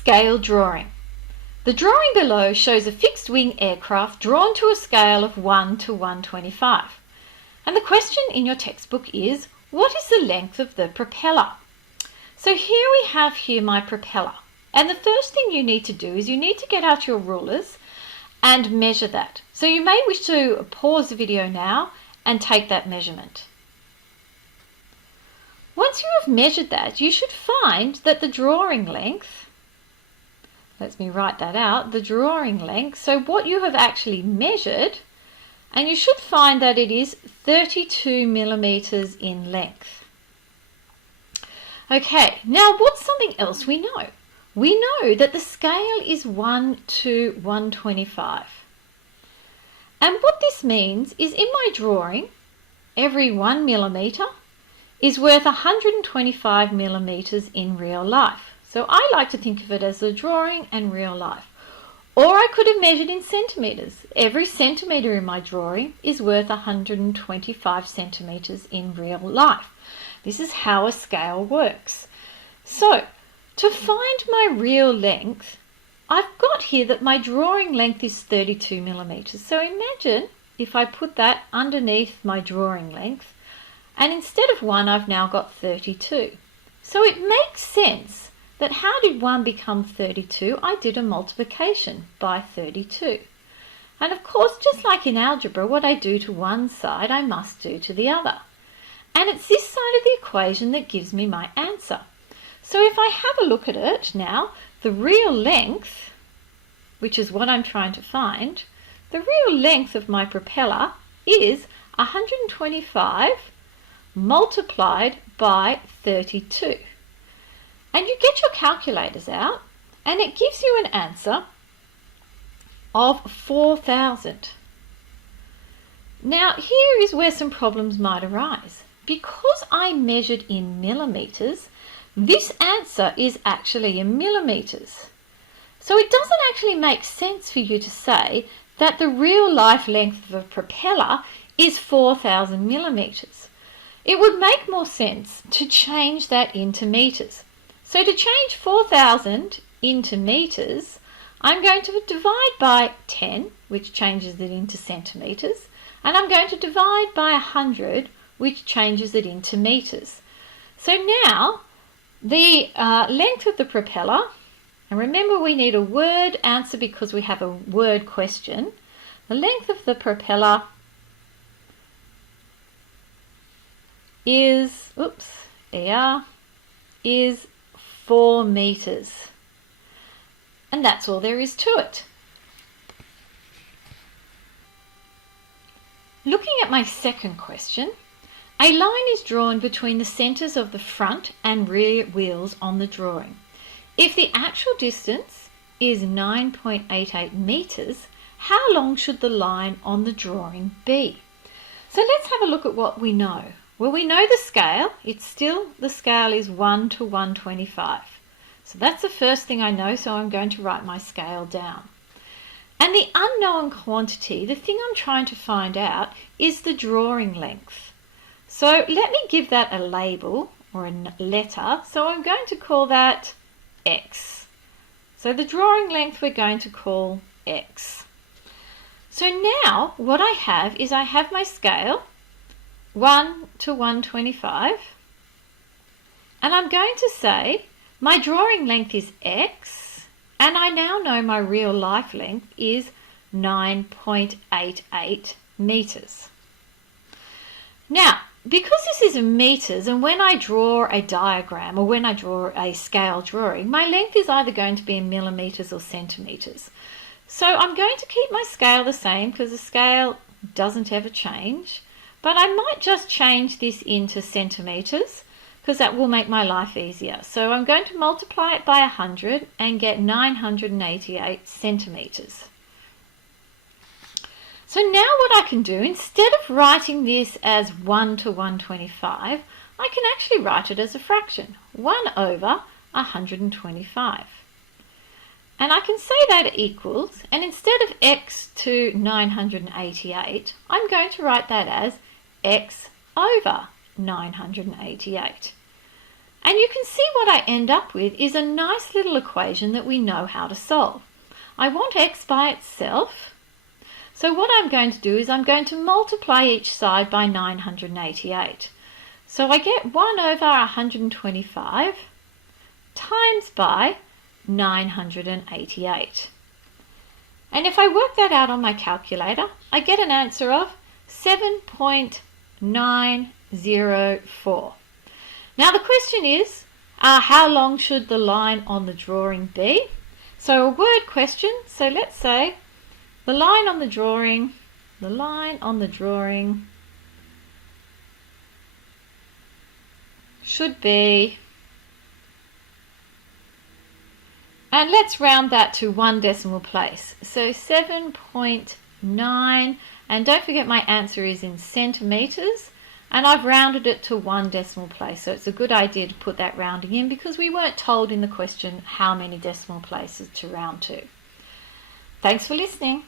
scale drawing. The drawing below shows a fixed-wing aircraft drawn to a scale of 1 to 125. And the question in your textbook is, what is the length of the propeller? So here we have my propeller. And the first thing you need to do is you need to get out your rulers and measure that. So you may wish to pause the video now and take that measurement. Once you have measured that, you should find that the drawing length, let me write that out, the drawing length, so what you have actually measured, and you should find that it is 32 millimeters in length. Okay, now what's something else we know? We know that the scale is 1 to 125. And what this means is in my drawing, every 1 millimeter is worth 125 millimeters in real life. So I like to think of it as the drawing and real life. Or I could have measured in centimeters. Every centimeter in my drawing is worth 125 centimeters in real life. This is how a scale works. So to find my real length, I've got here that my drawing length is 32 millimeters. So imagine if I put that underneath my drawing length, and instead of 1, I've now got 32. So it makes sense that how did 1 become 32? I did a multiplication by 32. And of course, just like in algebra, what I do to one side, I must do to the other. And it's this side of the equation that gives me my answer. So if I have a look at it now, the real length, which is what I'm trying to find, the real length of my propeller is 125 multiplied by 32. And you get your calculators out and it gives you an answer of 4,000. Now here is where some problems might arise. Because I measured in millimeters, this answer is actually in millimeters. So it doesn't actually make sense for you to say that the real life length of a propeller is 4,000 millimeters. It would make more sense to change that into meters. So to change 4,000 into meters, I'm going to divide by 10, which changes it into centimeters, and I'm going to divide by 100, which changes it into meters. So now the length of the propeller, and remember we need a word answer because we have a word question. The length of the propeller is, is 4 meters. And that's all there is to it. Looking at my second question, a line is drawn between the centres of the front and rear wheels on the drawing. If the actual distance is 9.88 metres, how long should the line on the drawing be? So let's have a look at what we know. Well, we know the scale. The scale is 1 to 125. So that's the first thing I know, so I'm going to write my scale down. And the unknown quantity, the thing I'm trying to find out, is the drawing length. So let me give that a label or a letter. So I'm going to call that X. So the drawing length we're going to call X. So now what I have is I have my scale 1 to 125, and I'm going to say my drawing length is X, and I now know my real life length is 9.88 meters. Now, because this is in meters, and when I draw a diagram or when I draw a scale drawing, my length is either going to be in millimeters or centimeters. So I'm going to keep my scale the same because the scale doesn't ever change, but I might just change this into centimeters because that will make my life easier. So I'm going to multiply it by 100 and get 988 centimeters. So now what I can do, instead of writing this as 1 to 125, I can actually write it as a fraction, 1 over 125. And I can say that equals, and instead of x to 988, I'm going to write that as x over 988. And you can see what I end up with is a nice little equation that we know how to solve. I want x by itself. So what I'm going to do is I'm going to multiply each side by 988. So I get 1 over 125 times by 988. And if I work that out on my calculator, I get an answer of 7.904. Now the question is, how long should the line on the drawing be? So a word question, so let's say the line on the drawing should be, and let's round that to 1 decimal place. So 7.9, and don't forget my answer is in centimetres, and I've rounded it to 1 decimal place. So it's a good idea to put that rounding in because we weren't told in the question how many decimal places to round to. Thanks for listening.